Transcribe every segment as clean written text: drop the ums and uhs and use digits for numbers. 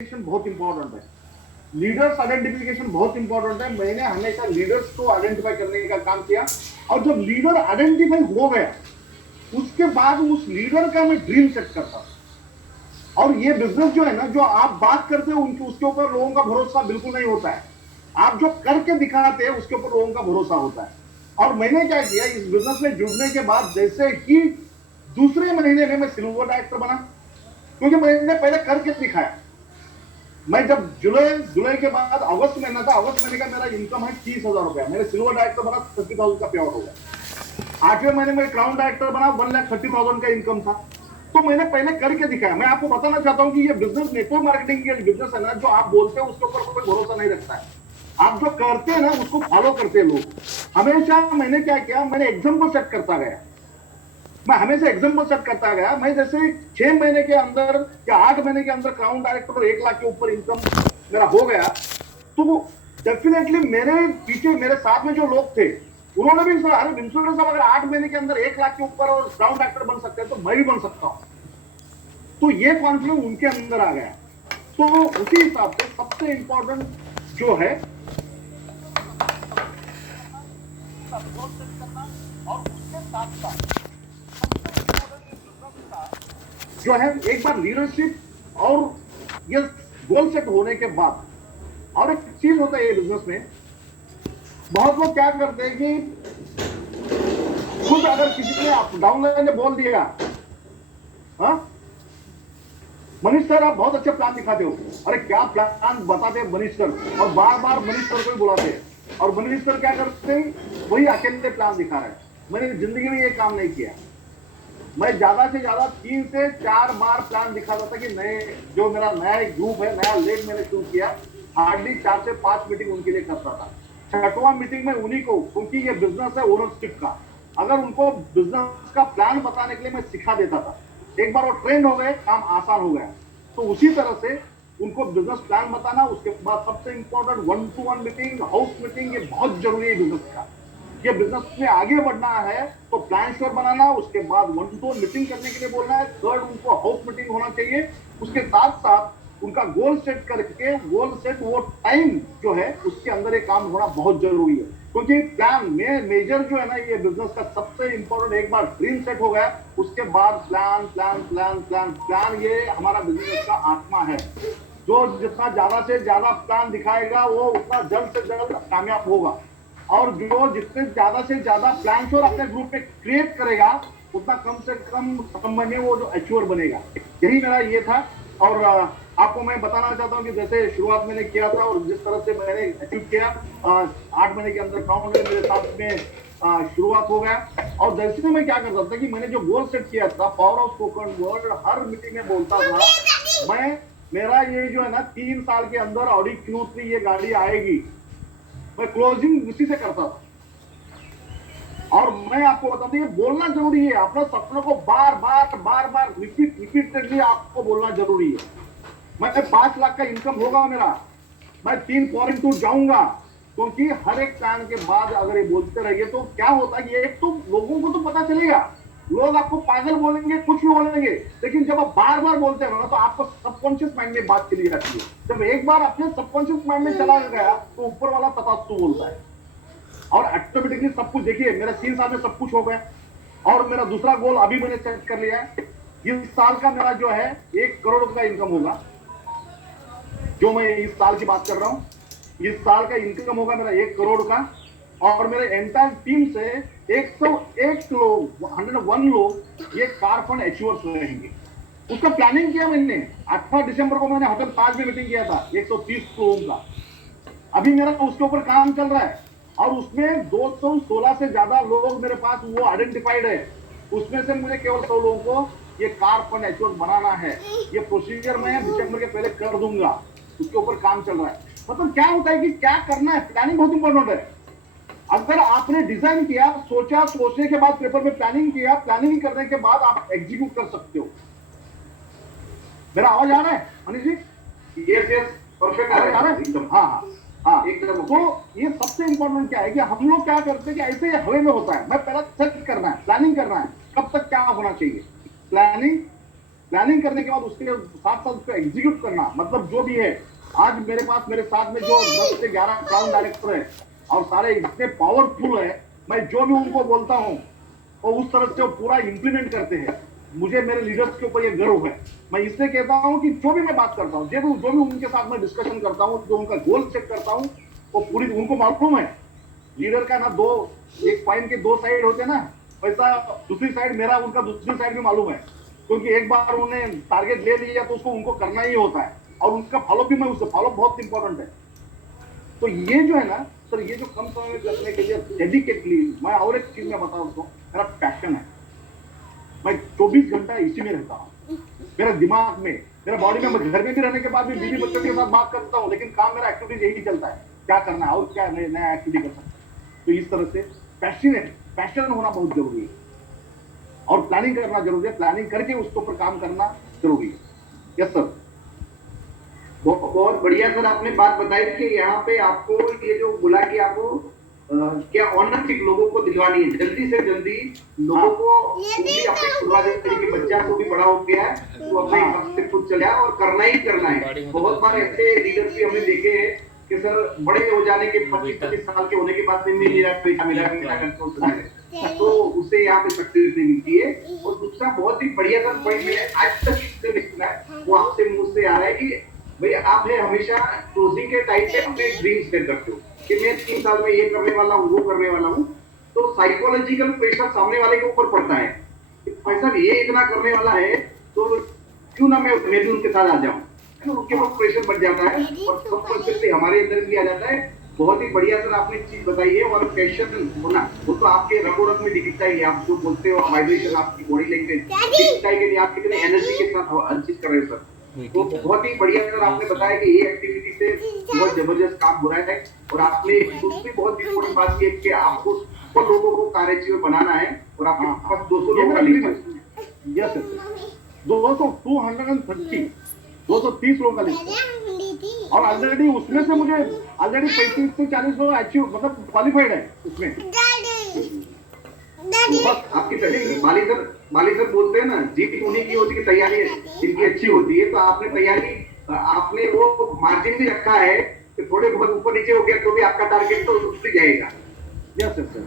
बहुत इंपॉर्टेंट है, leaders identification बहुत इंपॉर्टेंट है। मैंने हमेशा लीडर्स को आइडेंटिफाई करने का काम किया और जब लीडर आइडेंटिफाई हो गया उसके बाद उस लीडर का मैं ड्रीम सेट करता था। और ये बिजनेस जो है ना, जो आप बात करते हो उनके उसके ऊपर लोगों का भरोसा बिल्कुल नहीं होता है। आप जो करके दिखाते हैं उसके ऊपर लोगों का भरोसा होता है। और मैंने क्या किया, इस बिजनेस में जुड़ने के बाद जैसे ही दूसरे महीने में मैं सिल्वर डायरेक्टर बना, क्योंकि मैंने पहले करके दिखाया। मैं जब जुलाई के बाद अगस्त महीना था, अगस्त महीने का मेरा इनकम है 30,000 रुपया। मेरे सिल्वर डायरेक्टर बना 30,000 का पे आउट हो गया। 8वें महीने में क्राउन डायरेक्टर बना 1,30,000 का इनकम था। तो मैंने पहले करके दिखाया। मैं आपको बताना चाहता हूं कि ये बिजनेस, नेटवर्क मार्केटिंग के बिजनेस है ना, जो आप बोलते हैं उसके ऊपर कोई भरोसा नहीं रखता है। आप जो करते हैं ना उसको फॉलो करते हैं लोग। हमेशा मैंने क्या किया, मैंने एग्जाम्पल सेट करता गया। मैं हमेशा एग्जाम्पल सेट करता गया। मैं जैसे 6 महीने के अंदर या 8 महीने के अंदर क्राउन डायरेक्टर 1 लाख के ऊपर इनकम मेरा हो गया, तो डेफिनेटली मेरे पीछे मेरे साथ में जो लोग थे उन्होंने भी सर, अरे विंसुलर साहब अगर 8 महीने के अंदर 1 लाख के ऊपर और क्राउन डायरेक्टर बन सकते हैं तो मैं भी बन सकता हूं। तो ये कॉन्फिडेंस उनके अंदर आ गया। तो उसी हिसाब से सबसे इंपॉर्टेंट जो है और उसके साथ साथ जो है एक बार लीडरशिप और ये गोल सेट होने के बाद, और एक चीज होता है ये बिजनेस में, बहुत लोग क्या करते हैं कि खुद अगर किसी ने डाउनलाइन ने बोल दिया, हाँ मनीष सर आप बहुत अच्छे प्लान दिखाते हो, अरे क्या प्लान बताते हैं मनीष सर, और बार बार मनीष सर को ही बुलाते हैं। और मनीष सर क्या करते हैं, वही अकेले प्लान दिखा रहे हैं। मैंने जिंदगी में ये काम नहीं किया। मैं ज्यादा से ज्यादा 3 से 4 बार प्लान दिखाता था कि नए जो मेरा नया ग्रुप है, नया लेग मैंने शुरू किया, हार्डली 4 से 5 मीटिंग उनके लिए करता था। 6वां मीटिंग में उन्हीं को, क्योंकि ये बिजनेस है ओनरशिप का, अगर उनको बिजनेस का प्लान बताने के लिए मैं सिखा देता था, एक बार वो ट्रेंड हो गए, काम आसान हो गया। तो उसी तरह से उनको बिजनेस प्लान बताना, उसके बाद सबसे important 1-to-1 meeting, house meeting, ये बहुत जरूरी है बिजनेस का। ये बिजनेस में आगे बढ़ना है तो प्लान श्योर बनाना, उसके बाद 1-to-1 मीटिंग करने के लिए बोलना है, थर्ड उनको हाउस मीटिंग होना चाहिए। उसके साथ साथ उनका गोल सेट करके, गोल सेट वो टाइम जो है उसके अंदर ये काम होना बहुत जरूरी है। क्योंकि प्लान में मेजर जो है ना, ये बिजनेस का सबसे इंपॉर्टेंट, एक बार ड्रीम सेट हो गया उसके बाद plan plan plan plan plan, ये हमारा बिजनेस का आत्मा है। जो जितना ज्यादा से ज्यादा प्लान दिखाएगा वो उतना जल्द से जल्द कामयाब होगा, और जो जितने ज्यादा से ज्यादा प्लान और अपने ग्रुप में क्रिएट करेगा उतना कम से कम समय में वो जो अचीवर बनेगा। यही मेरा ये था। और आपको मैं बताना चाहता हूँ कि जैसे शुरुआत मैंने किया था और जिस तरह से मैंने अचीव किया, 8 महीने के अंदर काउंट में मेरे साथ में शुरुआत हो गया। और जैसे मैं क्या करता था कि मैंने जो गोल सेट किया था, power of spoken word her meeting में बोलता था मैं, मेरा ये जो है ना 3 साल के अंदर ऑडी Q3 ये गाड़ी आएगी, मैं क्लोजिंग उसी से करता था। और मैं आपको बताता हूं, ये बोलना जरूरी है, अपने सपनों को बार बार रिपीटेडली आपको बोलना जरूरी है। मैं 5 लाख का इनकम होगा मेरा, मैं 3 फॉरेन टूर जाऊंगा, क्योंकि हर एक प्लान के बाद अगर ये बोलते रहिए तो क्या होता है कि एक तो लोगों को तो पता चलेगा, लोग आपको पागल बोलेंगे, कुछ भी बोलेंगे, लेकिन जब आप बार बार बोलते हैं ना तो आपको सबकॉन्शियस माइंड में बात चली जाती है। जब एक बार अपने सबकॉन्शियस माइंड में चला गया तो ऊपर वाला तथास्तु बोलता है, और ऑटोमेटिकली सब कुछ। देखिए मेरा 3 साल में सब कुछ हो गया, और मेरा दूसरा गोल अभी मैंने सेट कर लिया है, इस साल का मेरा जो है 1 करोड़ का इनकम होगा। जो मैं इस साल की बात कर रहा हूं, इस साल का इनकम होगा मेरा 1 करोड़ का, और मेरे एंटायर टीम से 101 लोग, 101 लोग ये कार फंड अचीवर्स रहेंगे। उसका प्लानिंग किया मैंने। 8 दिसंबर को मैंने होटल ताज में मीटिंग किया था 130 लोगों का। अभी मेरा उसके ऊपर काम चल रहा है, और उसमें 216 से ज्यादा लोग मेरे पास वो आइडेंटिफाइड है। उसमें से मुझे केवल 100 लोगों को ये कार फंड अचीवर बनाना है। ये प्रोसीजर मैं दिसंबर के पहले कर दूंगा, उसके ऊपर काम चल रहा है। मतलब क्या होता है कि क्या करना है, प्लानिंग बहुत इंपॉर्टेंट है। अगर आपने डिजाइन किया, सोचा, सोचने के बाद पेपर में प्लानिंग किया, प्लानिंग करने के बाद आप एग्जीक्यूट कर सकते हो। मेरा आवाज आ रहा है Manish ji? Yes yes, perfect आ रहा है एकदम। हाँ हाँ एकदम। तो ये सबसे इंपॉर्टेंट क्या है कि हम लोग क्या करते हैं कि ऐसे हवे में होता है, मैं पहले सेट करना है, प्लानिंग करना है, कब तक क्या होना चाहिए, प्लानिंग प्लानिंग करने के बाद उसके साथ साथ उसको एग्जीक्यूट करना, मतलब जो भी है, आज मेरे पास मेरे साथ में जो 10 से 11 क्राउन डायरेक्टर है और सारे इतने पावरफुल है, मैं जो भी उनको बोलता हूँ और उस तरह से वो पूरा इंप्लीमेंट करते हैं। मुझे मेरे लीडर्स के ऊपर ये गर्व है। मैं इसलिए कहता हूँ कि जो भी मैं बात करता हूँ, जो भी उनके साथ मैं डिस्कशन करता हूँ, जो उनका गोल सेट करता हूँ, वो पूरी उनको मालूम है लीडर का ना दो, एक कॉइन के दो साइड होते हैं ना, वैसा दूसरी साइड मेरा उनका दूसरी साइड भी मालूम है, क्योंकि एक बार उन्हें टारगेट ले लिया तो उसको उनको करना ही होता है और उनका फॉलो भी, मैं उससे फॉलो बहुत इंपॉर्टेंट है। तो ये जो है ना सर, ये जो कम समय में करने के लिए डेडिकेटली, मैं और एक चीज में बताऊं तो मेरा पैशन है। मैं 24 घंटा इसी में रहता हूँ। मेरे दिमाग में, मेरा बॉडी में, मैं घर में भी रहने के बाद भी बीवी बच्चों के साथ बात करता हूँ, लेकिन काम मेरा एक्टिविटीज यही चलता है, क्या करना है और क्या नया एक्टिविटी कर सकते हैं। तो इस तरह से पैशन होना बहुत जरूरी है और प्लानिंग करना जरूरी है, प्लानिंग करके उसके ऊपर काम करना जरूरी है। Yes sir. बहुत बढ़िया सर, आपने बात बताई कि यहाँ पे आपको ये जो बोला कि आपको क्या ऑनरशिप लोगों को दिलवानी है, जल्दी से जल्दी लोगों को भी अपने खुलवा देते हैं कि बच्चा तो भी बड़ा हो गया है तो अपने हिसाब से खुद चले और करना ही करना है। बहुत बार ऐसे लीडर्स भी हमने देखे हैं कि सर बड़े हो जाने के 25-25 साल के होने के बाद में मेरा पैसा मिला करके तो उससे यहाँ पे सक्सेस नहीं मिलती है। और दूसरा बहुत ही बढ़िया सर पॉइंट मैंने आज तक इससे सुना है, वो आपसे मुंह से आ रहा है कि भाई आपने हमेशा क्लोजिंग के टाइम पे अपने ड्रीम्स सेट करते हो कि मैं 3 साल में ये करने वाला हूँ, वो करने वाला हूँ। तो साइकोलॉजिकल प्रेशर सामने वाले के ऊपर पड़ता है कि भाई साहब ये इतना करने वाला है तो क्यों ना मैं भी उनके साथ आ जाऊँ, तो उनके ऊपर प्रेशर बढ़ जाता है और सबकॉन्शियसली हमारे अंदर भी आ जाता है। बहुत ही बढ़िया सर आपने चीज बताई है। और पैशन होना वो तो आपके रगो रग में दिखता ही है, आप जो बोलते हो वाइब्रेशन, आपकी बॉडी लैंग्वेज दिखता है कि आप कितने एनर्जी के साथ हर चीज कर रहे हो सर। तो बहुत ही बढ़िया सर आपने बताया कि ये एक्टिविटी से बहुत जबरदस्त काम हो रहा है। और आपने दूसरी बहुत इंपॉर्टेंट बात ये कि आपको लोगों को कार्यजीवी बनाना है और आपके पास 200 लोगों का लिस्ट है। यस सर, 230 लोगों का लिस्ट है और ऑलरेडी उसमें से मुझे ऑलरेडी 35 से 40 लोग अचीव, मतलब क्वालिफाइड है उसमें। बस आपकी माली सर बोलते हैं ना, जीत उन्हीं की होती है तैयारी जिनकी अच्छी होती है। तो आपने तैयारी, आपने वो मार्जिन भी रखा है कि थोड़े बहुत ऊपर नीचे हो गया तो भी आपका टारगेट तो उठ जाएगा। Yes sir.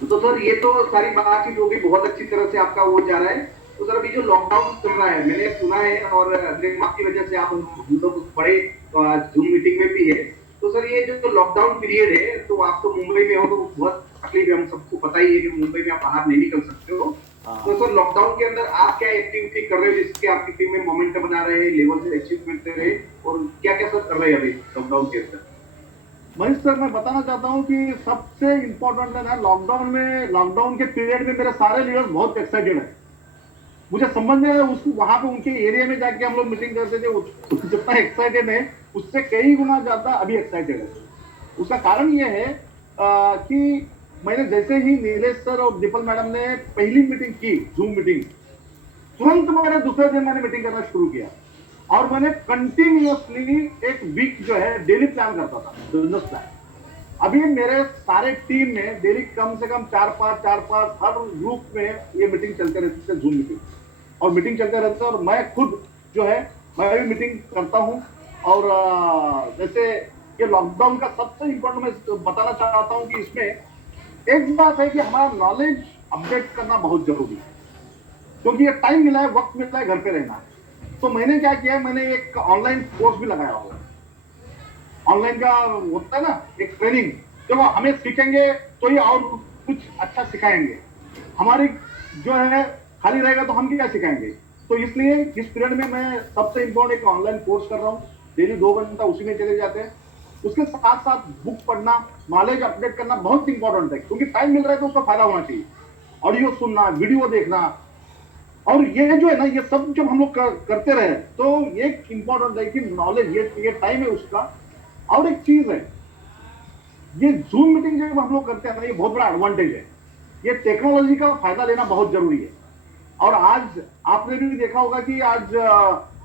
तो सर ये तो सारी बातचीत होगी, बहुत अच्छी तरह से आपका वो जा रहा है। तो सर अभी जो लॉकडाउन चल रहा है, मैंने सुना है और की वजह से आप हम लोग बड़े जूम मीटिंग में भी है। तो सर ये जो लॉकडाउन पीरियड है, तो आप तो मुंबई में हो तो बहुत तकलीफ है, हम सबको पता ही है कि मुंबई में आप बाहर नहीं निकल सकते हो। तो सर लॉकडाउन के अंदर आप क्या एक्टिविटी कर रहे हो जिसके आपकी टीम में मोमेंटम बना रहे हैं, लेवल से अचीव करते रहे, और क्या क्या सर कर रहे हैं अभी लॉकडाउन के अंदर? मनीष सर, मैं बताना चाहता हूँ कि सबसे इंपॉर्टेंट है ना, लॉकडाउन के पीरियड में मेरे सारे लीडर्स बहुत एक्साइटेड है। मुझे समझ में आया उसको, वहां पे उनके एरिया में जाके हम लोग मीटिंग करते थे, जितना एक्साइटेड है उससे कई गुना ज्यादा अभी एक्साइटेड है। उसका कारण ये है कि मैंने जैसे ही नीलेश सर और दीपल मैडम ने पहली मीटिंग की, जूम मीटिंग, तुरंत मैंने दूसरे दिन मैंने मीटिंग करना शुरू किया और मैंने कंटिन्यूअसली एक वीक जो है डेली प्लान करता था, बिजनेस प्लान। अभी मेरे सारे टीम में डेली कम से कम 4-5 हर ग्रुप में ये मीटिंग चलते रहती है, जूम मीटिंग, और मीटिंग चलते रहते हैं। और मैं खुद जो है मैं भी मीटिंग करता हूँ। और जैसे ये लॉकडाउन का सबसे इंपॉर्टेंट मैं बताना चाहता हूँ कि इसमें एक बात है कि हमारा नॉलेज अपडेट करना बहुत जरूरी है, क्योंकि ये टाइम मिला है, वक्त मिला है, घर पे रहना है। तो मैंने क्या किया है, मैंने एक ऑनलाइन कोर्स भी लगाया हुआ है। ऑनलाइन का होता है ना एक ट्रेनिंग, चलो हमें सीखेंगे तो ये और कुछ अच्छा सिखाएंगे, हमारी जो है खाली रहेगा तो हम क्या सिखाएंगे। तो इसलिए इस पीरियड में मैं सबसे इंपॉर्टेंट एक ऑनलाइन कोर्स कर रहा हूँ, डेली 2 घंटा उसी में चले जाते हैं। उसके साथ साथ बुक पढ़ना, नॉलेज अपडेट करना बहुत इंपॉर्टेंट है, क्योंकि टाइम मिल रहा है तो उसका फायदा होना चाहिए। ऑडियो सुनना, वीडियो देखना, और ये जो है ना, ये सब जब हम लोग करते रहे तो एक इंपॉर्टेंट है कि नॉलेज, ये टाइम है उसका। और एक चीज है, ये जूम मीटिंग जब हम लोग करते हैं ना, ये बहुत बड़ा एडवांटेज है। ये टेक्नोलॉजी का फायदा लेना बहुत जरूरी है। और आज आपने भी देखा होगा कि आज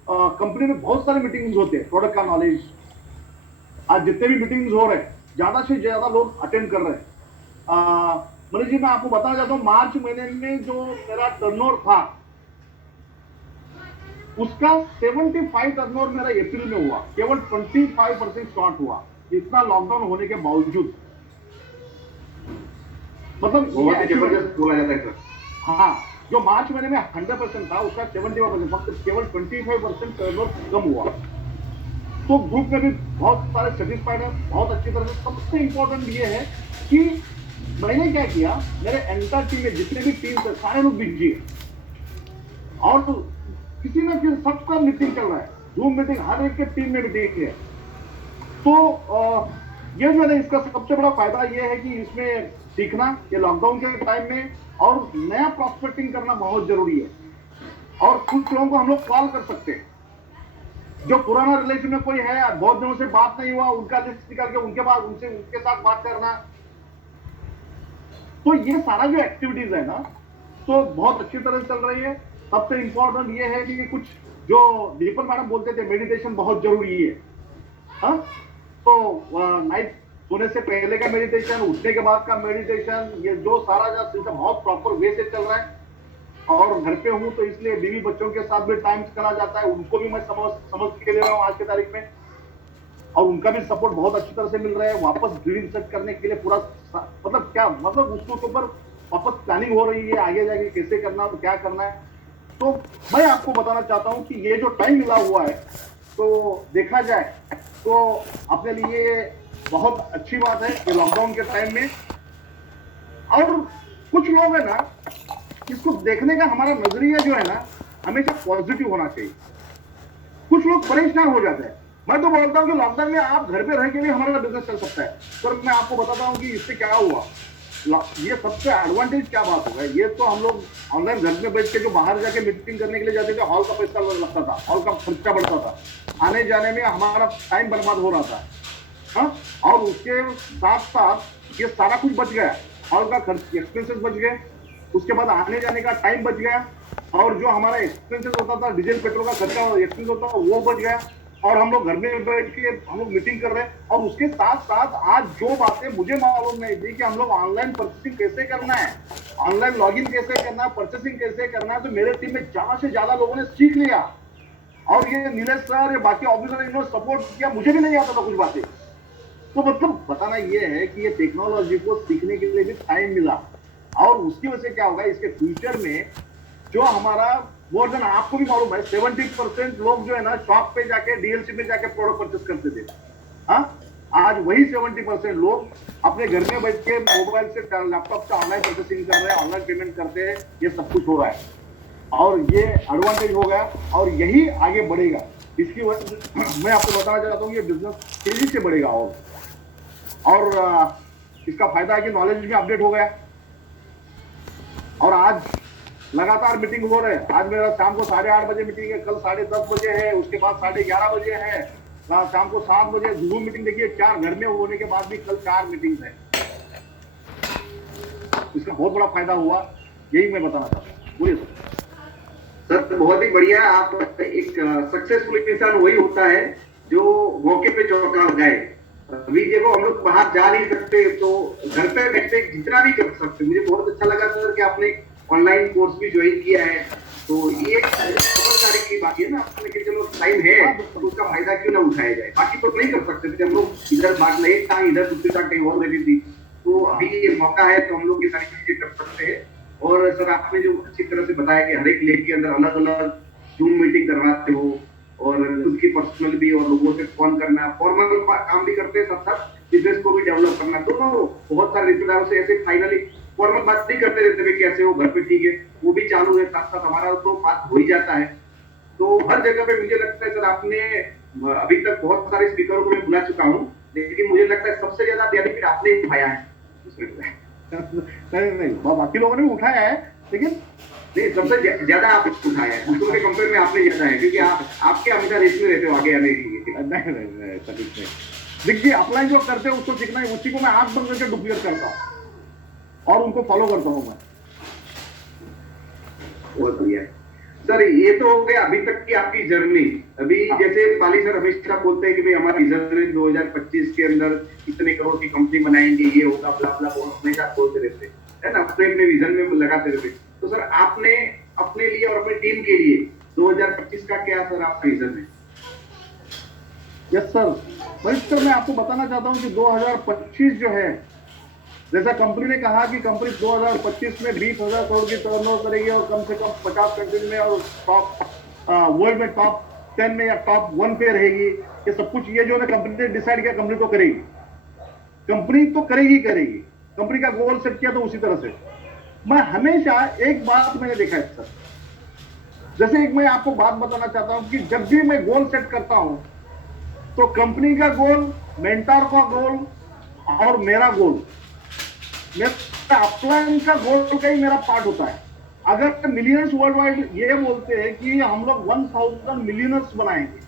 कंपनी में बहुत सारे मीटिंग्स होते हैं, प्रोडक्ट का नॉलेज, आज जितने भी मीटिंग्स हो रहे हैं ज्यादा से ज्यादा लोग अटेंड कर रहे हैं। मनीष जी मैं आपको बताना चाहता हूँ, मार्च महीने में जो मेरा टर्नओवर था उसका 75 टर्नओवर मेरा अप्रैल में हुआ, केवल 25% शॉर्ट हुआ, इतना लॉकडाउन होने के बावजूद। मतलब बहुत ही जबरदस्त बोला जाता है सर। हाँ, जो मार्च महीने में 100% था उसका 75%, फक्त केवल 25% टर्नओवर कम हुआ। तो ग्रुप में भी बहुत सारे सेटिस्फाइड है, बहुत अच्छी तरह से। सबसे इंपॉर्टेंट ये है कि मैंने क्या किया, मेरे एंटायर टीम में जितने भी टीम थे सारे लोग बिजी है और तो किसी ना किसी सबका मीटिंग चल रहा है, जूम मीटिंग, हर एक के टीम में मीटिंग है। तो ये जो है इसका सबसे बड़ा फायदा ये है कि इसमें सीखना, ये लॉकडाउन के टाइम में, और नया प्रॉस्पेक्टिंग करना बहुत जरूरी है। और कुछ लोगों को हम लोग कॉल कर सकते हैं, जो पुराना रिलेशन में कोई है, बहुत दिनों से बात नहीं हुआ, उनका लिस्ट निकाल के उनके साथ बात करना। तो ये सारा जो एक्टिविटीज है ना, तो बहुत अच्छी तरह से चल रही है। सबसे इंपॉर्टेंट ये है कि कुछ जो दीपक मैडम बोलते थे, मेडिटेशन बहुत जरूरी है। हाँ, तो नाइट सोने से पहले का मेडिटेशन, उठने के बाद का मेडिटेशन, ये जो सारा सिस्टम बहुत प्रॉपर वे से चल रहा है। और घर पे हूँ तो इसलिए बीवी बच्चों के साथ भी टाइम चला जाता है, उनको भी मैं समझ के दे रहा हूँ आज की तारीख में, और उनका भी सपोर्ट बहुत अच्छी तरह से मिल रहा है। वापस ग्रीन सेट करने के लिए पूरा मतलब क्या, मतलब उसके ऊपर वापस प्लानिंग हो रही है, आगे जाके कैसे करना है, क्या करना है। तो मैं आपको बताना चाहता हूँ कि ये जो टाइम मिला हुआ है, तो देखा जाए तो अपने लिए बहुत अच्छी बात है ये लॉकडाउन के टाइम में। और कुछ लोग है ना, इसको देखने का हमारा नजरिया जो है ना, हमेशा पॉजिटिव होना चाहिए। कुछ लोग परेशान हो जाते हैं। मैं तो बोलता हूँ कि लॉकडाउन में आप घर पे रह के भी हमारा बिजनेस चल सकता है। पर मैं आपको बताता हूँ कि इससे क्या हुआ, ये सबसे एडवांटेज क्या बात होगा। ये तो हम लोग ऑनलाइन घर में बैठ के जो बाहर जाके मीटिंग करने के लिए जाते थे, हॉल का पैसा लगता था, हॉल का खर्चा बढ़ता था, आने जाने में हमारा टाइम बर्बाद हो रहा था। हाँ, और उसके साथ साथ ये सारा कुछ बच गया, हॉल का खर्च, एक्सपेंसेस बच गए, उसके बाद आने जाने का टाइम बच गया, और जो हमारा एक्सपेंसेस होता था, डीजल पेट्रोल का खर्चा एक्सपेंस होता था, वो बच गया। और हम लोग घर में बैठ के हम लोग मीटिंग कर रहे हैं। और उसके साथ साथ आज जो बातें मुझे मालूम नहीं थी कि हम लोग ऑनलाइन परचेसिंग कैसे करना है, ऑनलाइन लॉगिन कैसे करना है, परचेसिंग कैसे करना है, तो मेरे टीम में ज्यादा से ज्यादा लोगों ने सीख लिया। और ये नीलेश सर, ये बाकी ऑफिसर, इन्होंने सपोर्ट किया, मुझे भी नहीं आता था कुछ बातें। तो मतलब बताना ये है कि ये टेक्नोलॉजी को सीखने के लिए भी टाइम मिला, और उसकी वजह से क्या होगा, इसके फ्यूचर में जो हमारा मोर देन, आपको भी मालूम है, 70% लोग जो है ना शॉप पे जाके, डीएलसी में जाके प्रोडक्ट परचेस करते थे। हाँ, आज वही 70% लोग अपने घर में बैठ के मोबाइल से, लैपटॉप से ऑनलाइन परचेसिंग कर रहे हैं, ऑनलाइन पेमेंट करते हैं। ये सब कुछ हो रहा है और ये एडवांटेज हो गया, और यही आगे बढ़ेगा। इसकी वजह से मैं आपको बताना चाहता हूँ, ये बिजनेस तेजी से बढ़ेगा। और इसका फायदा है कि नॉलेज भी अपडेट हो गया, और आज लगातार मीटिंग हो रहे हैं। आज मेरा शाम को 8:30 बजे मीटिंग है, कल 10:30 बजे है, उसके बाद 11:30 बजे है, शाम को 7 बजे जूम मीटिंग। देखिए 4 घर में होने के बाद भी कल 4 मीटिंग है। इसका बहुत बड़ा फायदा हुआ, यही मैं बताना चाहता हूँ। बोलिए सर, बहुत ही बढ़िया। आप एक सक्सेसफुल इंसान वही होता है जो मौके पे चौंका जाए। अभी देखो हम लोग बाहर जा नहीं सकते, तो घर पे बैठे जितना भी कर सकते। मुझे बहुत अच्छा लगा सर कि आपने ऑनलाइन कोर्स भी ज्वाइन किया है। तो ये समझदारी की बात है ना आपने कि चलो टाइम है तो उसका फायदा क्यों ना उठाया जाए। बाकी तो नहीं कर सकते थे हम लोग, इधर भाग नहीं था, इधर दूसरी जगह कहीं और रहती थी। तो अभी ये मौका है तो हम लोग ये सारी चीजें कर सकते हैं। और सर आपने जो अच्छी तरह से बताया कि हर एक लेब के अंदर अलग अलग जूम मीटिंग करवाते हो, और खुद की पर्सनल भी, और लोगों से फोन करना, फॉर्मल काम भी करते हैं, साथ साथ बिजनेस को भी डेवलप करना। तो बहुत सारे रिश्तेदारों से ऐसे फाइनली फॉर्मल बात नहीं करते रहते हैं, कैसे हो, घर पे ठीक है, वो भी चालू है, साथ साथ हमारा तो बात हो ही जाता है। तो हर जगह पे मुझे लगता है सर आपने अभी तक बहुत सारे स्पीकरों को मैं बुला चुका हूँ, लेकिन मुझे लगता है सबसे ज्यादा बेनिफिट आपने उठाया है। नहीं, बाकी लोगों ने भी उठाया है, लेकिन नहीं, सबसे ज्यादा आप उठाया है, दूसरों के कंपेयर में आपने ज्यादा है, क्योंकि आपके हमेशा रेस में रहते हो आगे आने के लिए। नहीं, देखिए अपलाइन जो करते हैं उसको सीखना है, उसी को मैं आंख बंद करके डुप्लीकेट करता हूँ और उनको फॉलो करता हूँ मैं। बहुत बढ़िया सर, ये तो हो गया अभी तक की आपकी जर्नी। अभी जैसे पाली सर हमेशा बोलते हैं कि भाई हमारी जर्नी 2025 के अंदर इतने करोड़ की कंपनी बनाएंगे, ये होगा, ब्ला ब्ला, हमेशा बोलते रहते हैं। है ना, फ्रेम में विजन में लगाते रहते। तो सर आपने अपने लिए और अपनी टीम के लिए 2025 का क्या सर आपका विजन है? यस सर, वही सर मैं आपको बताना चाहता हूं कि 2025 जो है, जैसा कंपनी ने कहा कि कंपनी 2025 में 20,000 करोड़ की टर्नओवर करेगी और कम से कम 50 कंट्री में और टॉप वर्ल्ड में टॉप 10 में या टॉप 1 पे रहेगी। ये सब कुछ ये जो है कंपनी ने डिसाइड किया, कंपनी तो करेगी, कंपनी तो करेगी करेगी। कंपनी का गोल सेट किया तो उसी तरह से मैं हमेशा एक बात मैंने देखा है सर, जैसे एक मैं आपको बात बताना चाहता हूं कि जब भी मैं गोल सेट करता हूं तो कंपनी का गोल, मेंटर का गोल और मेरा गोल, मेरा अपलाइन का गोल का ही मेरा पार्ट होता है। अगर मिलियंस वर्ल्ड वाइड ये बोलते हैं कि हम लोग 1000 मिलियनर्स बनाएंगे,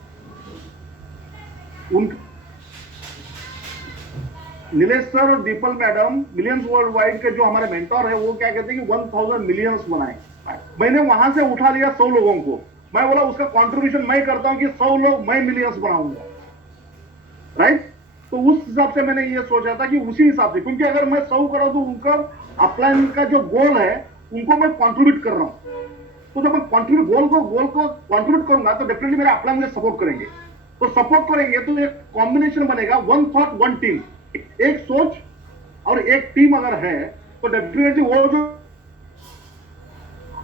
उन नीलेश सर और the people madam millions world wide के जो हमारे मेंटर है वो क्या कहते हैं कि 1000 मिलियंस बनाएंगे। मैंने वहां से उठा लिया 100 लोगों को, मैं बोला उसका कंट्रीब्यूशन मैं करता हूं कि 100 लोग मैं मिलियंस बनाऊंगा, राइट। तो उस हिसाब से मैंने ये सोचा था कि उसी हिसाब से, क्योंकि अगर मैं 100 करा तो उनका अपलाइन का जो गोल है उनको मैं कंट्रीब्यूट कर रहा हूं। तो जब मैं कंट्रीब्यूट गोल को कंट्रीब्यूट करूंगा तो डेफिनेटली मेरे अपलाइन मुझे सपोर्ट करेंगे। तो सपोर्ट करेंगे तो एक कॉम्बिनेशन बनेगा, वन थॉट वन टीम, एक सोच और एक टीम अगर है तो डेफिनेटली वो जो,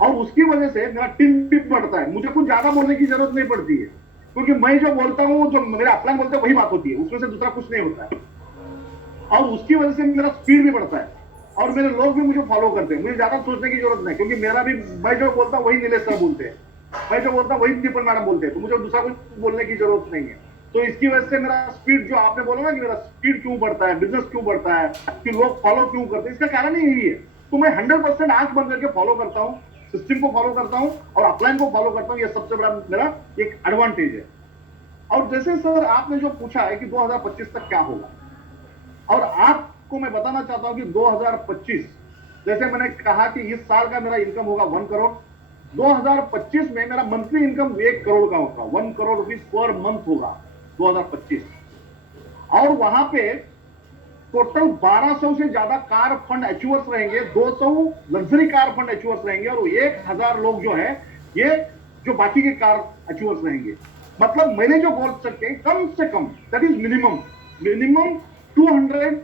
और उसकी वजह से मेरा टीम भी बढ़ता है, मुझे कुछ ज्यादा बोलने की जरूरत नहीं पड़ती है, क्योंकि मैं जो बोलता हूं, जो मेरे अपलाइन बोलते हैं वही बात होती है, उसमें से दूसरा कुछ नहीं होता है। और उसकी वजह से मेरा स्पीड भी बढ़ता है और मेरे लोग भी मुझे फॉलो करते हैं, मुझे ज्यादा सोचने की जरूरत नहीं, क्योंकि मेरा भी, मैं जो बोलता हूं वही नीलेश सर बोलते हैं, मैं जो बोलता हूं वही दीपल मैडम बोलते हैं, तो मुझे दूसरा कुछ बोलने की जरूरत नहीं है। तो इसकी वजह से मेरा स्पीड, जो आपने बोला ना कि मेरा स्पीड क्यों बढ़ता है, बिजनेस क्यों बढ़ता है, कि लोग फॉलो क्यों करते हैं, इसका कारण ही यही है। तो मैं 100% आंख बंद करके फॉलो करता हूँ, सिस्टम को फॉलो करता हूँ और अपलाइन को फॉलो करता हूँ, ये सबसे बड़ा मेरा एक एडवांटेज है। और जैसे सर आपने जो पूछा है कि 2025 तक क्या होगा, और आपको मैं बताना चाहता हूं कि 2025, जैसे मैंने कहा कि इस साल का मेरा इनकम होगा 1 करोड़, 2025 में मेरा मंथली इनकम 1 करोड़ का होगा, 1 करोड़ रुपीज पर मंथ होगा 2025। और वहां पे टोटल 1200 से ज्यादा कार फंड अचीवर्स रहेंगे, 200 लग्जरी कार फंड अचीवर्स रहेंगे और 1000 लोग जो है ये जो बाकी के कार अचीवर्स रहेंगे। मतलब मैंने जो गोल सेट किए कम से कम, दैट इज मिनिमम 200,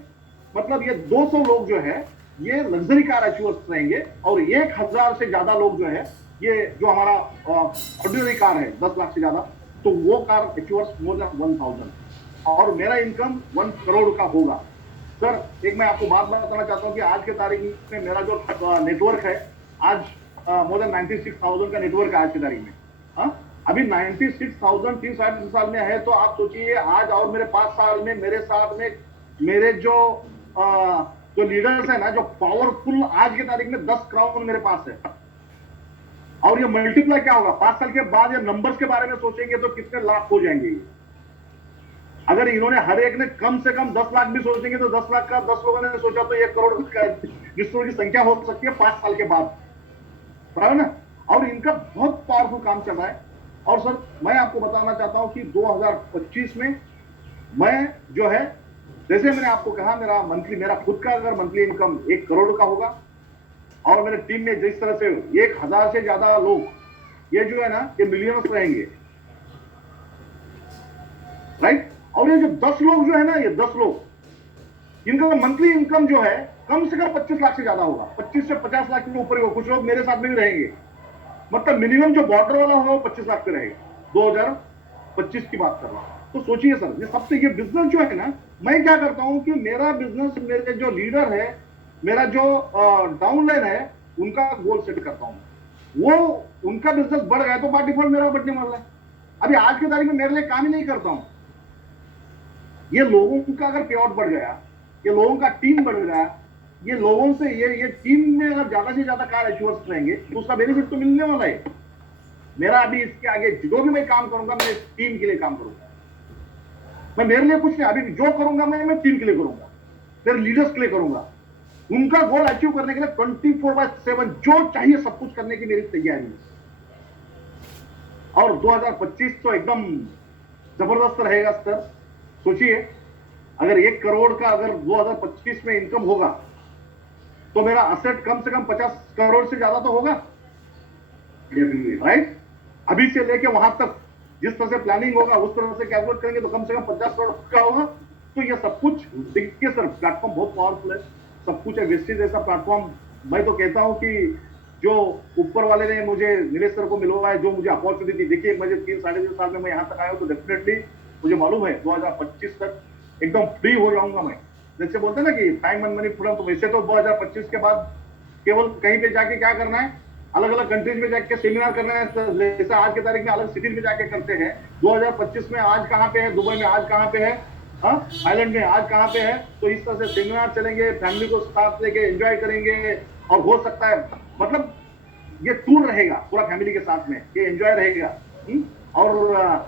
मतलब ये 200 लोग जो है ये लग्जरी कार अचीवर्स रहेंगे और 1000 से ज्यादा लोग जो है ये जो हमारा ऑर्डिनरी कार है 10 लाख से ज्यादा, तो वो कार अचीवर्स मोर देन 1000 और मेरा इनकम 1 करोड़ का होगा। सर एक मैं आपको बात बताना चाहता हूं कि आज के तारीख में मेरा जो नेटवर्क है आज मोर देन 96,000 का नेटवर्क है आज की तारीख में। हाँ, अभी 96,000 3 साल में है, तो आप सोचिए आज और मेरे 5 साल में मेरे साथ में मेरे जो जो लीडर्स है ना, जो पावरफुल, आज की तारीख में 10 क्राउन मेरे पास है। और ये मल्टीप्लाई क्या होगा 5 साल के बाद, ये नंबर्स के बारे में सोचेंगे तो कितने लाख हो जाएंगे। अगर इन्होंने हर एक ने कम से कम 10 लाख भी सोचेंगे तो 10 लाख का 10 लोगों ने सोचा तो 1 करोड़ की संख्या हो सकती है 5 साल के बाद, बराबर ना। और इनका बहुत पावरफुल काम चल रहा है। और सर मैं आपको बताना चाहता हूं कि 2025 में मैं जो है, जैसे मैंने आपको कहा, मेरा खुद का अगर मंथली इनकम 1 करोड़ का होगा और मेरे टीम में जिस तरह से 1000 से ज्यादा लोग ये जो है ना ये मिलियनर्स रहेंगे, राइट। और ये जो 10 लोग जो है ना, ये 10 लोग इनका मंथली इनकम जो है कम से कम 25 लाख से ज्यादा होगा, 25 से 50 लाख के ऊपर ही होगा। कुछ लोग मेरे साथ में भी रहेंगे, मतलब मिनिमम जो बॉर्डर वाला होगा वो 25 लाख पे रहेगा। 2025 की बात कर रहा हूं। तो सोचिए सर, ये सबसे, ये बिजनेस जो है ना, मैं क्या करता हूं कि मेरा बिजनेस, मेरे जो लीडर है, मेरा जो डाउनलाइन है, उनका गोल सेट करता हूं। वो उनका बिजनेस बढ़ गया तो बाय डिफॉल्ट मेरा बढ़ने वाला है। अभी आज की तारीख में मेरे लिए काम ही नहीं करता हूं, ये लोगों का अगर पे आउट बढ़ गया, ये लोगों का टीम बढ़ गया, ये लोगों से ये टीम में अगर ज्यादा से ज्यादा कार अचीवर्स रहेंगे तो उसका बेनिफिट तो मिलने वाला है। मेरा अभी इसके आगे जो भी मैं काम करूंगा मैं टीम के लिए काम करूंगा, मैं मेरे लिए कुछ नहीं, अभी जो करूंगा मैं टीम के लिए करूंगा, मेरे लीडर्स के लिए करूंगा। उनका गोल अचीव करने के लिए 24/7 जो चाहिए सब कुछ करने की मेरी तैयारी है। और 2025 तो एकदम जबरदस्त रहेगा सर। सोचिए अगर 1 करोड़ का अगर 2025 में इनकम होगा तो मेरा असेट कम से कम 50 करोड़ से ज्यादा तो होगा, डेफिनेटली। राइट। अभी से लेके वहां तक जिस तरह से प्लानिंग होगा उस तरह से कैलकुलेट करेंगे तो कम से कम 50 करोड़ का होगा। तो ये सब कुछ देखिए सर, प्लेटफॉर्म बहुत पावरफुल है, सब कुछ है। वेस्टेज जैसा प्लेटफॉर्म, मैं तो कहता हूं कि जो ऊपर वाले ने मुझे नीलेश सर को मिलवाया, जो मुझे अपॉर्चुनिटी दी, देखिए मुझे 3 साढ़े 3 साल में मैं यहाँ तक आया हूँ, तो डेफिनेटली मुझे मालूम है 2025 तक एकदम फ्री हो जाऊंगा मैं। जैसे बोलते हैं ना कि टाइम एंड मनी फ्रीडम, तो वैसे तो 2025 के बाद केवल कहीं पे जाके क्या करना है, अलग अलग कंट्रीज में जाके सेमिनार करना है। तो जैसे आज की तारीख में अलग सिटीज में जाके करते हैं, 2025 में आज कहाँ पे है, दुबई में आज कहाँ पे है, थाईलैंड में आज कहाँ पे है। तो इस तरह से सेमिनार चलेंगे, फैमिली को साथ लेके एंजॉय करेंगे, और हो सकता है मतलब ये टूर रहेगा पूरा फैमिली के साथ में, ये एंजॉय रहेगा। और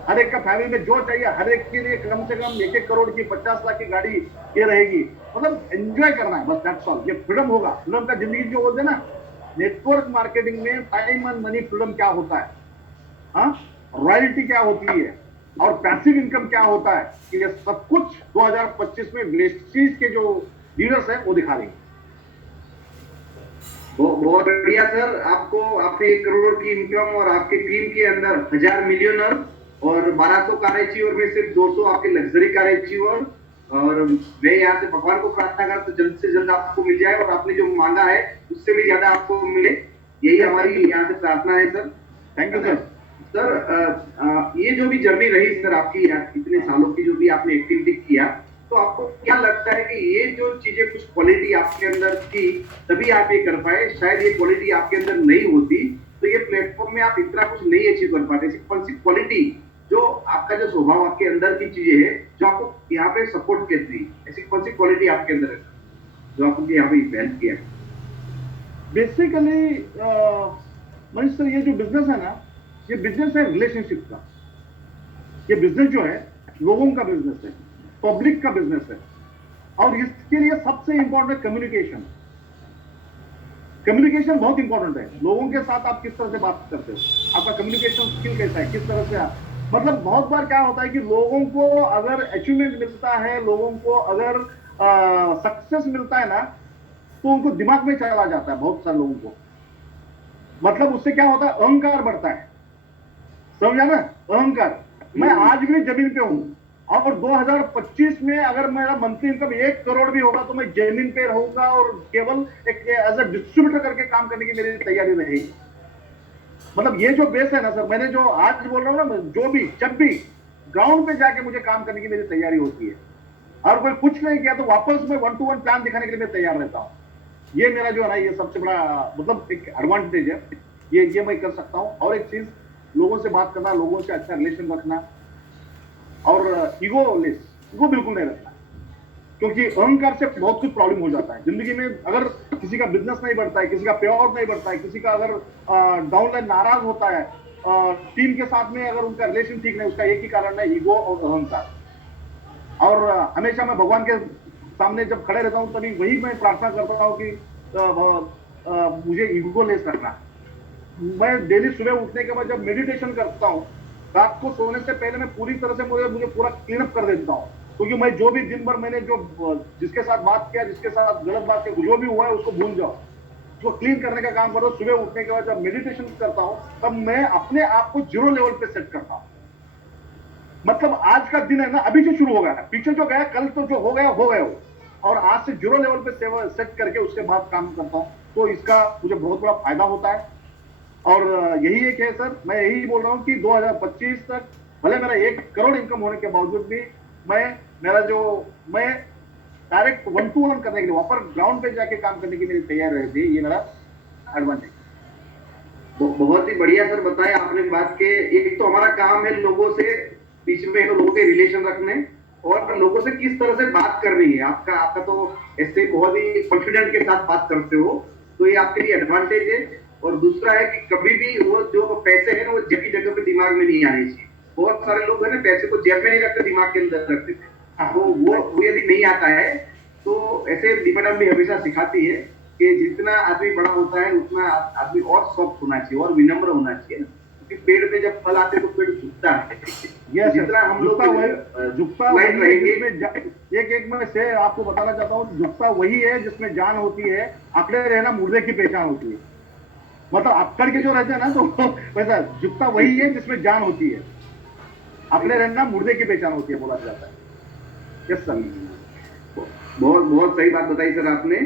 हर एक का फैमिली में जो चाहिए, हर एक के लिए कम से कम 1-1 करोड़ की 50 लाख की गाड़ी ये रहेगी। मतलब एंजॉय करना है बस, दैट्स ऑल। ये फ्रीडम होगा, फ्रीडम का जिंदगी जो बोलते हैं ना, नेटवर्क मार्केटिंग में टाइम एंड मनी फ्रीडम क्या होता है, हाँ, रॉयल्टी क्या होती है, और पैसिव इनकम क्या होता है, कि ये सब कुछ 2025 में वेस्टीज के जो लीडर्स हैं वो दिखा देंगे। बहुत बढ़िया सर। आपको आपने 1 करोड़ की इनकम और आपके टीम के अंदर 1000 मिलियनर और 1200 कार अचीवर में सिर्फ 200 आपके लग्जरी कार अचीवर। और मैं यहाँ से भगवान को प्रार्थना करता हूँ जल्द से जल्द आपको मिल जाए, और आपने जो मांगा है उससे भी ज्यादा आपको मिले, यही हमारी यहाँ से प्रार्थना है sir. Thank you sir. Sir ये जो भी जर्नी रही सर आपकी, इतने सालों की जो भी आपने एक्टिविटी किया, तो आपको क्या लगता है कि ये जो चीजें कुछ क्वालिटी आपके अंदर थी तभी आप ये कर पाए? शायद ये क्वालिटी आपके अंदर नहीं होती तो ये प्लेटफॉर्म में आप इतना कुछ नहीं अचीव कर पाते। ऐसी कौन सी क्वालिटी, जो आपका जो स्वभाव आपके अंदर की चीजें है जो आपको यहाँ पे सपोर्ट करती, ऐसी कौन सी क्वालिटी आपके अंदर है जो आपको यहाँ पे हेल्प किया? बेसिकली मनीष सर, ये जो बिजनेस है ना, ये बिजनेस है रिलेशनशिप का। ये बिजनेस जो है लोगों का बिजनेस है, पब्लिक का बिजनेस है, और इसके लिए सबसे इंपॉर्टेंट है कम्युनिकेशन। कम्युनिकेशन बहुत इंपॉर्टेंट है। लोगों के साथ आप किस तरह से बात करते हो, आपका कम्युनिकेशन स्किल कैसा है, किस तरह से आप, मतलब बहुत बार क्या होता है कि लोगों को अगर अचीवमेंट मिलता है, लोगों को अगर सक्सेस मिलता है ना, तो उनको दिमाग में चला जाता है बहुत सारे लोगों को। मतलब उससे क्या होता है, अहंकार बढ़ता है, समझा ना, अहंकार। मैं आज भी जमीन पे हूं, और 2025 में अगर मेरा मंथली इनकम 1 करोड़ भी होगा तो मैं जमीन पे रहूंगा, और केवल एक एज अ डिस्ट्रीब्यूटर करके काम करने की मेरी तैयारी रहेगी। मतलब ये जो बेस है ना सर, मैंने जो आज बोल रहा हूँ ना, जो भी जब भी ग्राउंड पे जाके मुझे काम करने की मेरी तैयारी होती है, और कोई कुछ नहीं किया तो वापस में 1-to-1 प्लान दिखाने के लिए मैं तैयार रहता हूँ। ये मेरा जो है ना, ये सबसे बड़ा मतलब एक एडवांटेज है, ये मैं कर सकता हूँ। और एक चीज, लोगों से बात करना, लोगों से अच्छा रिलेशन रखना, और ईगो बिल्कुल नहीं रखना, क्योंकि अहंकार से बहुत कुछ प्रॉब्लम हो जाता है जिंदगी में। अगर किसी का बिजनेस नहीं बढ़ता है, किसी का पे आउट नहीं बढ़ता है, किसी का अगर डाउनलाइन नाराज होता है, टीम के साथ में अगर उनका रिलेशन ठीक नहीं, उसका एक ही कारण है, ईगो और अहंकार। और हमेशा मैं भगवान के सामने जब खड़े रहता हूँ तभी वही मैं प्रार्थना करता हूँ कि मुझे ईगो लेस रखना। मैं डेली सुबह उठने के बाद जब मेडिटेशन करता हूँ, रात को सोने से पहले मैं पूरी तरह से मुझे पूरा क्लीन अप कर देता हूँ, क्योंकि मैं जो भी दिन भर मैंने जो जिसके साथ बात किया, जिसके साथ गलत बात किया, जो भी हुआ है उसको भूल जाओ, उसको क्लीन करने का काम करो। सुबह उठने के बाद जब मेडिटेशन करता हूँ तब मैं अपने आप को 0 लेवल पे सेट करता हूँ। मतलब आज का दिन है ना, अभी से शुरू हो गया, पीछे जो गया कल तो जो हो गया हो गया, और आज से 0 लेवल पे सेट करके उसके बाद काम करता हूँ, तो इसका मुझे बहुत बड़ा फायदा होता है। और यही एक है सर, मैं यही बोल रहा हूँ कि 2025 तक भले मेरा 1 करोड़ इनकम होने के बावजूद भी मैं डायरेक्ट 1-to-1 करने के लिए, वहां पर ग्राउंड पे जाके काम करने की मेरी तैयारी रहती है। ये मेरा एडवांटेज। बहुत ही बढ़िया सर बताया आपने बात के। एक तो हमारा काम है लोगों से बीच में लोगों के रिलेशन रखने, और लोगों से किस तरह से बात करनी है। आपका तो ऐसे बहुत ही कॉन्फिडेंट के साथ बात करते हो, तो ये आपके लिए एडवांटेज है। और दूसरा है कि कभी भी वो जो पैसे है ना, वो जगह जगह पे दिमाग में नहीं आने चाहिए। बहुत सारे लोग है ना, पैसे को जेब में नहीं रखते, दिमाग के अंदर रखते थे। तो वो यदि नहीं आता है तो ऐसे मैडम भी हमेशा सिखाती है कि जितना आदमी बड़ा होता है उतना आदमी और सॉफ्ट होना चाहिए और विनम्र होना चाहिए, क्योंकि पेड़ पे जब फल आते तो पेड़ झुकता है। यस, जितना हम लोग झुकता लाइट रहेंगे, एक एक में से आपको बताना चाहता हूँ, झुकता वही है जिसमें जान होती है, अकड़े रहना मुर्दे की पहचान होती है। मतलब अकड़ के जो रहते हैं ना, तो वैसा झुकता वही है जिसमें जान होती है, अकड़े रहना मुर्दे की पहचान होती है, बोला जाता है। Yes sir. बहुत बहुत सही बात बताई सर आपने।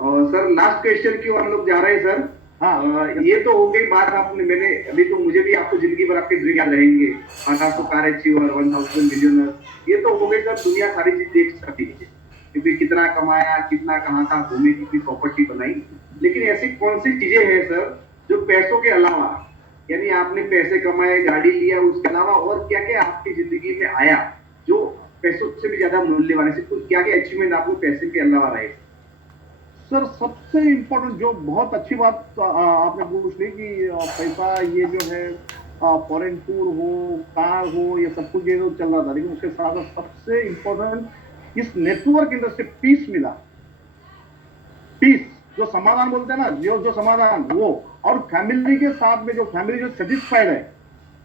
और सर लास्ट क्वेश्चन की ओर हम लोग जा रहे हैं सर। हाँ, ये तो हो गई बात, आपने मैंने अभी तो मुझे भी आपको जिंदगी भर आपके ड्रीम याद रहेंगे, 1800 कार अचीवर, 1000 मिलियनर, ये तो हो गई सर, दुनिया सारी चीज देख सकती है क्योंकि कितना कमाया, कितना कहाँ कहाँ घूमे, कितनी प्रॉपर्टी बनाई। लेकिन ऐसी कौन सी चीजें हैं सर जो पैसों के अलावा, यानी आपने पैसे कमाए, गाड़ी लिया, उसके अलावा और क्या क्या आपकी जिंदगी में आया जो पैसों से भी ज्यादा मूल्यवान है? कुछ क्या क्या अचीवमेंट आपको पैसे के अलावा रहे? सर सबसे इम्पोर्टेंट जो बहुत अच्छी बात आपने पूछ ली कि पैसा ये जो है, फॉरेन टूर हो, कार हो, ये सब कुछ ये तो चल रहा था, लेकिन उसके साथ साथ सबसे इम्पोर्टेंट इस नेटवर्क इंडस्ट्री पीस मिला। पीस, जो समाधान बोलते हैं ना, जो समाधान वो, और फैमिली के साथ में जो फैमिली जो सेटिस्फाइड है।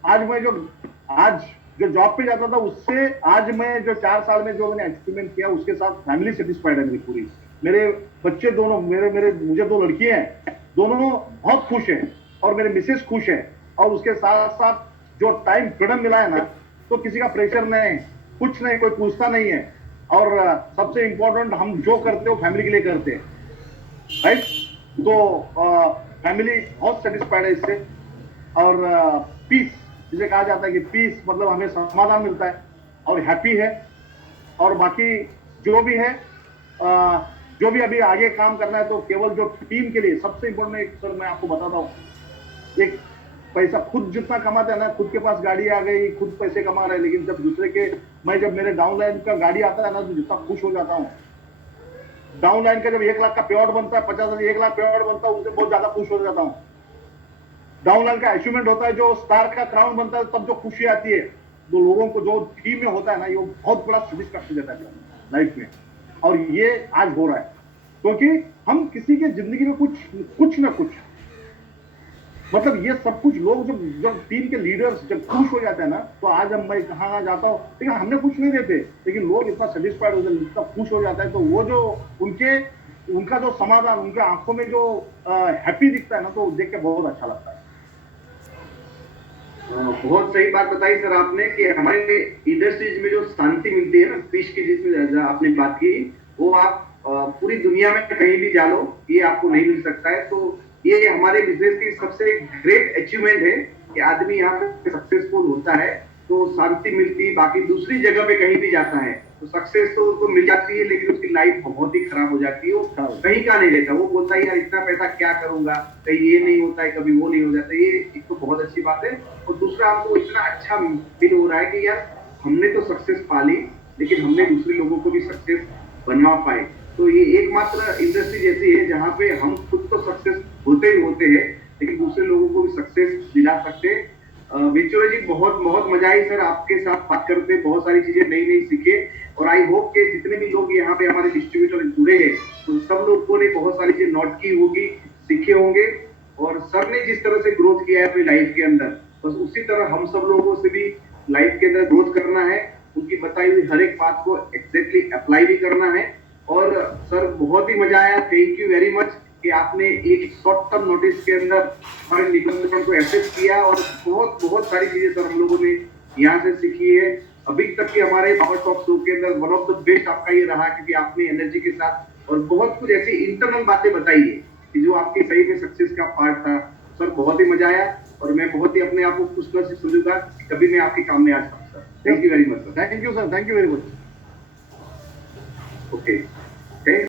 आज जो जॉब पे जाता था उससे आज मैं जो 4 साल में जो मैंने अचीवमेंट किया उसके साथ फैमिली सेटिस्फाइड है मेरी पूरी। मेरे बच्चे दोनों, मुझे 2 लड़कियां हैं, दोनों बहुत खुश हैं, और मेरे मिसेस खुश है। और उसके साथ साथ जो टाइम फ्रीडम मिला है ना, तो किसी का प्रेशर नहीं, कुछ नहीं, कोई पूछता नहीं है। और सबसे इंपॉर्टेंट, हम जो करते हो फैमिली के लिए करते हैं, राइट? तो फैमिली बहुत सेटिस्फाइड है इससे। और पीस, जिसे कहा जाता है कि पीस मतलब हमें समाधान मिलता है और हैप्पी है। और बाकी जो भी है, जो भी अभी आगे काम करना है, तो केवल जो टीम के लिए सबसे इंपॉर्टेंट, सर मैं आपको बताता हूँ, एक पैसा खुद जितना कमाते हैं ना, खुद के पास गाड़ी आ गई, खुद पैसे कमा रहे हैं, लेकिन जब दूसरे के, मैं जब मेरे डाउनलाइन का गाड़ी आता है ना, तो जितना खुश हो जाता हूँ। डाउनलाइन का जब 1 लाख का पेआउट बनता है, 50,000 1 लाख पेआउट बनता है, उससे बहुत ज्यादा खुश हो जाता हूँ। डाउनलाइन का अचीवमेंट होता है, जो स्टार का क्राउन बनता है, तब जो खुशी आती है, जो लोगों को जो टीम में होता है ना, ये बहुत बड़ा सेटिस्फैक्शन देता है लाइफ में। और ये आज हो रहा है क्योंकि हम किसी के जिंदगी में कुछ ना कुछ, मतलब ये सब कुछ लोग जब टीम के लीडर्स जब खुश हो जाते हैं ना, तो आज हम, मैं कहाँ जाता हूँ, लेकिन हमने कुछ नहीं देते, लेकिन लोग इतना सेटिस्फाइड हो जाते, इतना खुश हो जाता है, तो वो जो उनका जो समाधान, उनके आंखों में जो हैप्पी दिखता है ना, तो देख के बहुत अच्छा लगता है। बहुत सही बात बताई सर आपने कि हमारे इंडस्ट्रीज में जो शांति मिलती है ना, पीस की जिसमें आपने बात की, वो आप पूरी दुनिया में कहीं भी जा लो, ये आपको नहीं मिल सकता है। तो ये हमारे बिजनेस की सबसे ग्रेट अचीवमेंट है कि आदमी यहाँ पे सक्सेसफुल होता है तो शांति मिलती, बाकी दूसरी जगह पे कहीं भी जाता है तो सक्सेस तो उसको मिल जाती है, लेकिन उसकी लाइफ बहुत ही खराब हो जाती है, वो कहीं का नहीं रहता। वो बोलता है यार इतना पैसा क्या करूंगा, कहीं ये नहीं होता है, कभी वो नहीं हो जाता। ये एक तो बहुत अच्छी बात है। और दूसरा, हमको इतना अच्छा फील हो रहा है कि यार हमने तो सक्सेस पा ली, लेकिन हमने दूसरे लोगों को भी सक्सेस बनवा पाए। तो ये एकमात्र इंडस्ट्री जैसी है जहाँ पे हम खुद तो सक्सेस होते ही होते हैं, लेकिन दूसरे लोगों को भी सक्सेस दिला सकते हैं। विचुअल जी, बहुत बहुत मजा आई सर आपके साथ बात करते, बहुत सारी चीजें नई नई सीखे। और आई होप के जितने भी लोग यहाँ पे हमारे डिस्ट्रीब्यूटर जुड़े हैं, तो सब लोगों ने बहुत सारी चीजें नोट की होगी, सीखे होंगे। और सर ने जिस तरह से ग्रोथ किया है अपनी लाइफ के अंदर, बस उसी तरह हम सब लोगों से भी लाइफ के अंदर ग्रोथ करना है, उनकी बताई हुई हर एक बात को एग्जैक्टली अप्लाई भी करना है। और सर बहुत ही मजा आया, थैंक यू वेरी मच कि आपने एक शॉर्ट टर्म नोटिस के अंदर हमारे निबंधन को एक्सेस किया। और बहुत बहुत सारी चीजें सर हम लोगों ने यहाँ से सीखी है। अभी तक के हमारे पावर टॉक शो के अंदर वन ऑफ द बेस्ट आपका ये रहा, क्योंकि आपने एनर्जी के साथ और बहुत कुछ ऐसी इंटरनल बातें बताई है कि जो आपकी सही में सक्सेस का पार्ट था। सर बहुत ही मजा आया और मैं बहुत ही अपने आप को खुशनसीब समझूंगा कि कभी मैं आपके काम में आ सकूं sir. Thank you very much sir. Thank you sir, thank you very much. Okay, thank